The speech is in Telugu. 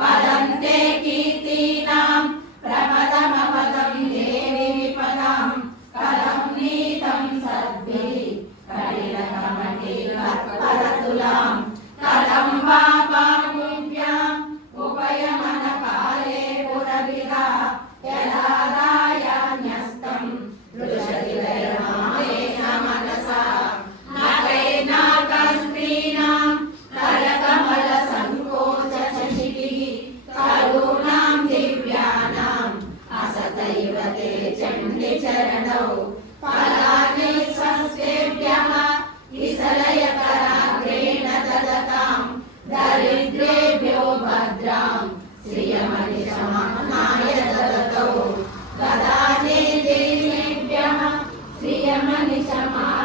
పదంతే కీర్తినాం ప్రమదమపదం దేవి విపదాం కలం నీతం సద్భి కడిల కమటి పదతులాం मुद्राम् श्रियमनिशमनाय ददतौ गदाने देशेभ्यः श्रियमनिशमा